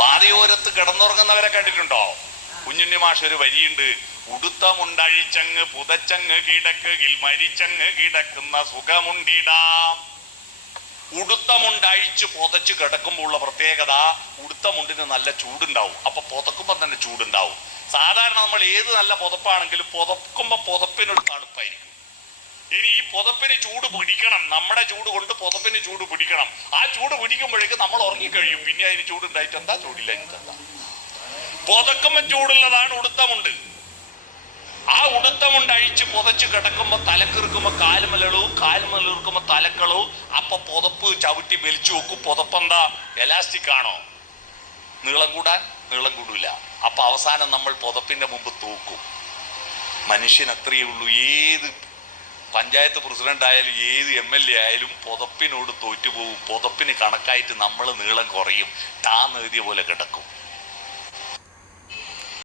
പാതയോരത്ത് കിടന്നുറങ്ങുന്നവരെ കണ്ടിട്ടുണ്ടോ? കുഞ്ഞുണ്ണി മാഷ് ഒരു വരിയുണ്ട്: ഉടുത്തമുണ്ടഴിച്ചങ്ങ് പുതച്ചങ്ങ് കിടക്കുകിൽ മരിച്ചങ്ങ് കിടക്കുന്ന സുഖമുണ്ടിടാം. ഉടുത്തമുണ്ടഴിച്ച് പുതച്ച് കിടക്കുമ്പോൾ ഉള്ള പ്രത്യേകത, ഉടുത്തമുണ്ടിന് നല്ല ചൂടുണ്ടാവും. അപ്പൊ പുതക്കുമ്പോൾ തന്നെ ചൂടുണ്ടാവും. സാധാരണ നമ്മൾ ഏത് നല്ല പുതപ്പാണെങ്കിലും പുതക്കുമ്പോൾ പുതപ്പിനൊരു തണുപ്പായിരിക്കും. ഇനി ഈ പുതപ്പിന് ചൂട് പിടിക്കണം, നമ്മുടെ ചൂട് കൊണ്ട് പുതപ്പിന് ചൂട് പിടിക്കണം. ആ ചൂട് പിടിക്കുമ്പോഴേക്ക് നമ്മൾ ഉറങ്ങിക്കഴിയും. പിന്നെ അതിന് ചൂടുണ്ടായിട്ട് എന്താ, ചൂടില്ല എന്താ. പുതക്കുമ്പോൾ ചൂടുള്ളതാണ് ഉടുത്തമുണ്ട്. ആ ഉടുത്തമുണ്ട് അഴിച്ച് പുതച്ച് കിടക്കുമ്പോ തലക്കിറുക്കുമ്പോ കാൽമലളവും, കാൽമലർക്കുമ്പോ തലക്കളവും. അപ്പൊ പുതപ്പ് ചവിട്ടി വലിച്ചു വെക്കും. പുതപ്പെന്താ, എലാസ്റ്റിക് ആണോ? നീളം കൂടാൻ നീളം കൂടില്ല. അപ്പൊ അവസാനം നമ്മൾ പുതപ്പിന്റെ മുമ്പ് തൂക്കും. മനുഷ്യൻ അത്രയേ ഉള്ളൂ. ഏത് പഞ്ചായത്ത് പ്രസിഡന്റ് ആയാലും ഏത് MLA ആയാലും പുതപ്പിനോട് തോറ്റുപോകും. പുതപ്പിന് കണക്കായിട്ട് നമ്മൾ നീളം കുറയും. താന്നെഴുതിയ പോലെ കിടക്കും.